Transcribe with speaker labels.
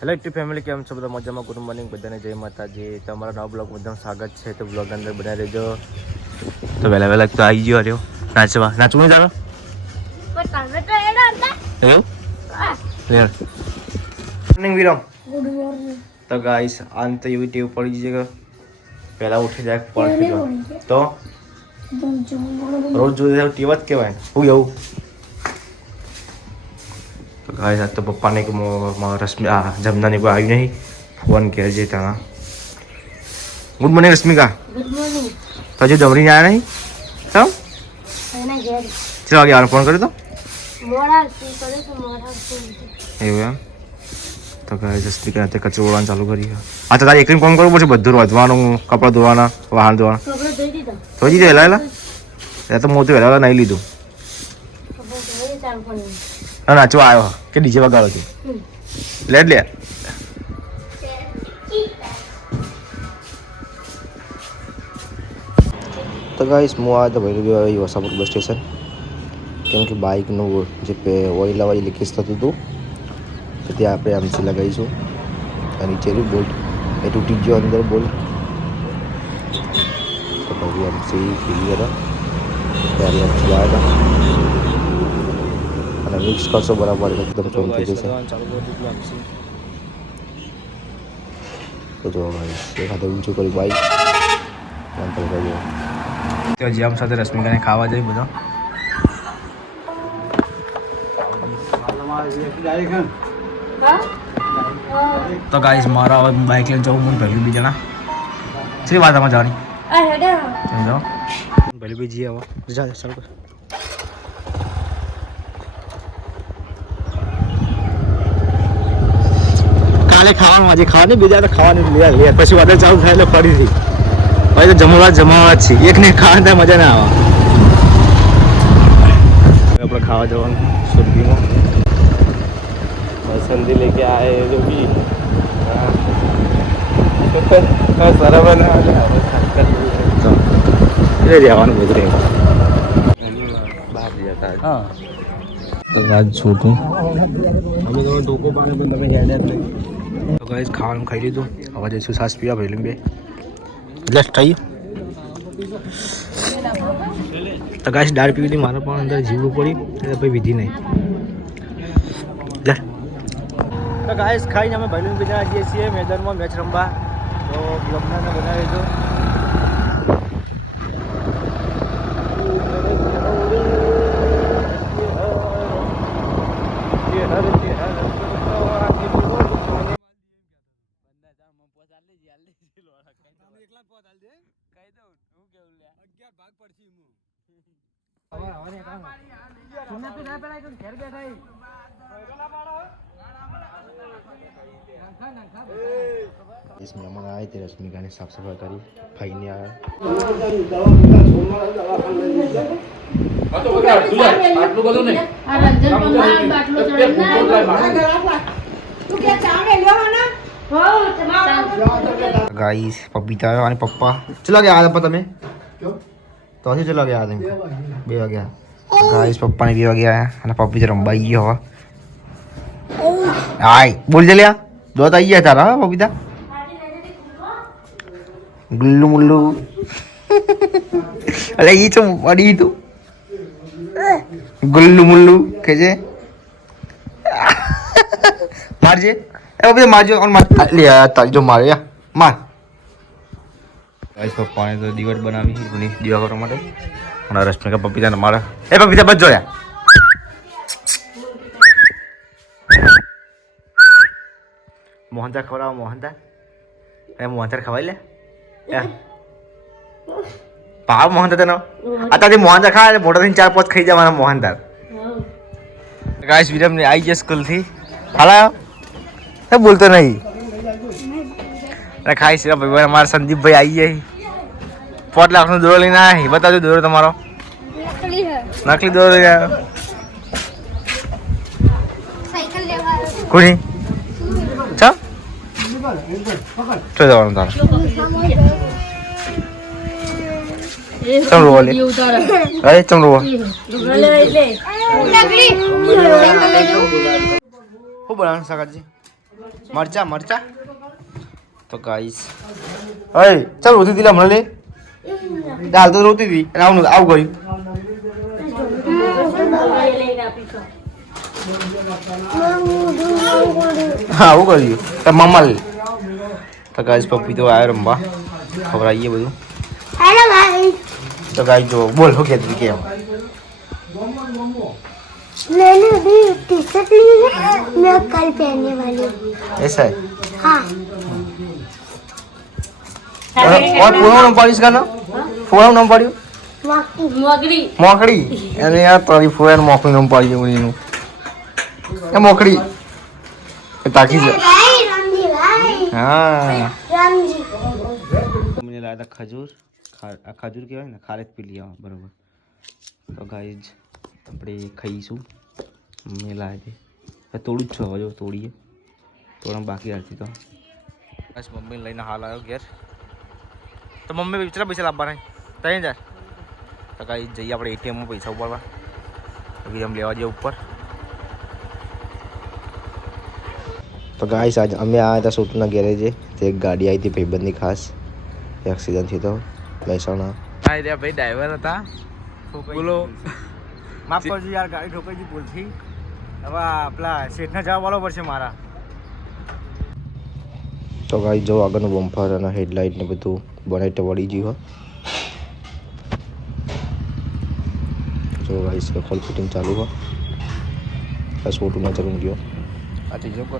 Speaker 1: Hello YouTube family કેમ છો? બધા મજામાં? ગુડ મોર્નિંગ બધાને જય માતાજી. તમારા નવા બ્લોગ બધા સ્વાગત છે. તો બ્લોગ અંદર બનાવી રહેજો. તો વહેલા વહેલા તો આવી ગયો રહ્યો નાચવા. નાચવું નહીં ચાલો? મોર્નિંગ વિરમ. તો ગાઈસ આમ તો એવી ટેવ પડી જશે કે પહેલાં ઉઠી જાય ફોન તો? રોજ જોઈએ જાય ટેવ જ કહેવાય. હું એવું? ગાઈસ આજ તો પપ્પાને કે રશ્મિ આ જમનાની કોઈ આવ્યું નહીં. ફોન કહે છે ત્યાં ગુડ મોર્નિંગ રશ્મિકા. તો હજુ જમરીને આવ્યા નહીં? તો? ચલો વાગે આવવાનો ફોન કર્યો તો? એવું એમ? તો ગાઈસ રશ્મિકા તે કચરો ઓળવાનું ચાલુ કરી આ તો તારે એકલીને કોમ કરવું પડશે બધું વધવાનું કપડાં ધોવાના વાહન ધોવાના.
Speaker 2: ધોઈ દીધો.
Speaker 1: વહેલા વહેલા એ તો મોતું વહેલા વહેલા નહીં લીધું. નાચવા આવ્યો કે ડીજે વગાડો છે. લે લે. તો ગાઈસ, હું આ તો ભરી ગયો અહીં વસાપુર બસ સ્ટેશન. કેમ કે બાઇકનું જે પે ઓઇલ હવા લીકેજ થતું હતું. તો ત્યાં આપણે આમથી લગાવીશું. અને નીચે રહ્યું બોલ્ટ. એ તૂટી ગયો અંદર બોલ્ટ. તો પછી એમસી ક્લિયર ત્યારે એમસી લાવ્યા હતા મિક્સ કરશો બરાબર એકદમ ચોમ થઈ જશે. તો જો ભાઈ એક હાથે ઊંચું કરી બાઈક અંતર કર્યો તો જેમ સાથે રશ્મિકાને ખાવા જઈ બધો. તો ગાઈસ મારા હવે બાઇક લઈને જવું મને પહેલું બી જણા શ્રી વાત આમાં જવાની?
Speaker 2: આ હેડે
Speaker 1: તમે પહેલું બી જઈએ હવે જા ચાલ ખાલી ખાવાનું આજે ખાવાની બીજા તો ખાવાનું લે લે પછી વધારે ચાલુ થાય એટલે ફરીથી. પછી તો જમવા જમાવા જ છે એકને ખાવા ત્યાં મજા ના આવે. આપણે ખાવા જવાનું સુરતીમાં. બસંતી લેકે આવે જો બી. હા. તો રાજ છોટું. અમે તો ટોકો પાણી પણ તમે હેડ્યા જ નહીં. તો ગાઈસ ખાવાનું ખાઈ લીધું. હવે જઈશું સાસ પીવા, ભાઈ બે. જસ્ટ થઈ તો ગાઈસ દાળ પીવી હતી, મારે પણ અંદર જીવવું પડી. એટલે ભાઈ વિધિ નહીં. તો ગાઈસ ખાઈને અમે ભેલું બીજા જઈએ છીએ મેદાનમાં મેચ રમવા. તો બ્લોગના બનાવી દો इसमें हमारा आए थे रश्मिका ने साफ सफाई करी भाई ने आया
Speaker 2: આ રંજન પંપાલ બાટલો ચડાવના હો તમારો
Speaker 1: ગાઈસ પપીતા અને પપ્પા ચલા ગયા પપ્પા તમે તો હજી ચલા ગયા તમે બે વાગ્યા ગાઈસ પપ્પાને બે વાગ્યા અને પપ્પી તો રમવા ગયો હવે આય બોલ જલ્યા દોત આવી ગયા તારા પપીતા ગુલ્લુ મુલ્લુ અરે એ તો અડી તું ગુલ્લુ મુલ્લુ કે છે મારજે એ બધા મારજો ઓન માર લે આ તારી જો મારે યા માર ગાઈસ પપ્પાને તો દીવટ બનાવી. એની દીવા કરવા માટે અને રશ્મિકા પપીતાને મારે એ પપીતા બચ જો યાર મોહનથાળ ખવડાવો મોહનતા એ મોહનથાળ ખવાઈ લે યા. ભાવ મોહનતા તેનો અત્યારથી મોહનથાળ ખાય મોટા થઈને ચાર પાંચ ખાઈ જવાના મોહનતા ગાઈસ વિરમ ને આવી ગયા સ્કૂલથી હાલા એ બોલતો નહીં અરે ખાઈ છે ભાઈ અમારા સંદીપભાઈ આવી જાય પોટ લાખનો દોરો લઈને આવ્યા બતાવજો દોરો તમારો
Speaker 2: નકલી હે
Speaker 1: નકલી દોરો લઈને આવ્યો
Speaker 2: સાયકલ લેવા
Speaker 1: કોની ચા તો જવાનું તારે ચમ રોવા લે અરે ચમ રોવા
Speaker 2: નકલી
Speaker 1: શું બનાવવાનું શાકાજી
Speaker 3: મરચા મરચા? તો ગાઈસ અરે ચાલ રોતી હતી હમણાં લે દાલ તો રોતી હતી અને આવું આવું ગયું. હા આવું કર્યું. તો મમ્મા લે. તો ગાઈસ તો આવ્યો રમવા. બધું. તો ગાઈસ જો બોલ હું કહેતી કેમ?
Speaker 4: मैंने अभी टी शर्ट ली है मैं कल पहनने वाली हूँ
Speaker 3: ऐसा है
Speaker 4: हाँ
Speaker 3: और और પૂરું નામ પાડીશ કાનો પૂરું નામ પાડ્યું
Speaker 4: मक्की
Speaker 3: મોકડી અને યાર તારી ફોન મોકડી નામ પાડ્યું એનું એ મોકડી એ તાકી છે
Speaker 4: भाई रामजी भाई
Speaker 3: હા
Speaker 4: रामजी
Speaker 3: મને લાયા હતા ખજૂર ખા- આ ખજૂર કહેવાય ને ખારેક પી લઈ આવો બરોબર તો ગાઈજ આપણે ખાઈશું મેં લાયા છે તોડું જ છો હવે જો તોડીએ. તોડવા બાકી હતી તો. બસ મમ્મી લઈને હાલ આવ્યો ઘેર. તો મમ્મી કેટલા પૈસા લાવવાના ત્રણ હજાર? તો કાંઈ જઈએ આપણે એટીએમમાં પૈસા ઉપાડવા. વિરમ લેવા જઈએ ઉપર. તો ગાઈસ આજ અમે આવ્યા હતા સોટના ગેરેજે તે એક ગાડી આવી હતી ભાઈબંધની ખાસ. એક્સિડન્ટ થયો હતો મહેસાણા.
Speaker 5: હા ભાઈ ડ્રાઈવર હતા. બોલો.
Speaker 3: માફ કરજો યાર ગાડી ઠોકાઈ ગઈ ભૂલથી. હવે આપણા શેઠને જવાબ વાળો પડશે મારા. તો ગાઈ જો આગળનું બમ્પર અને હેડલાઇટ ને બધું બનાવીને વળી ગયું જો ગાઈસ ફોલ ફિટિંગ ચાલુ હોય ફોટો ના ચાલુ ગયો આ પર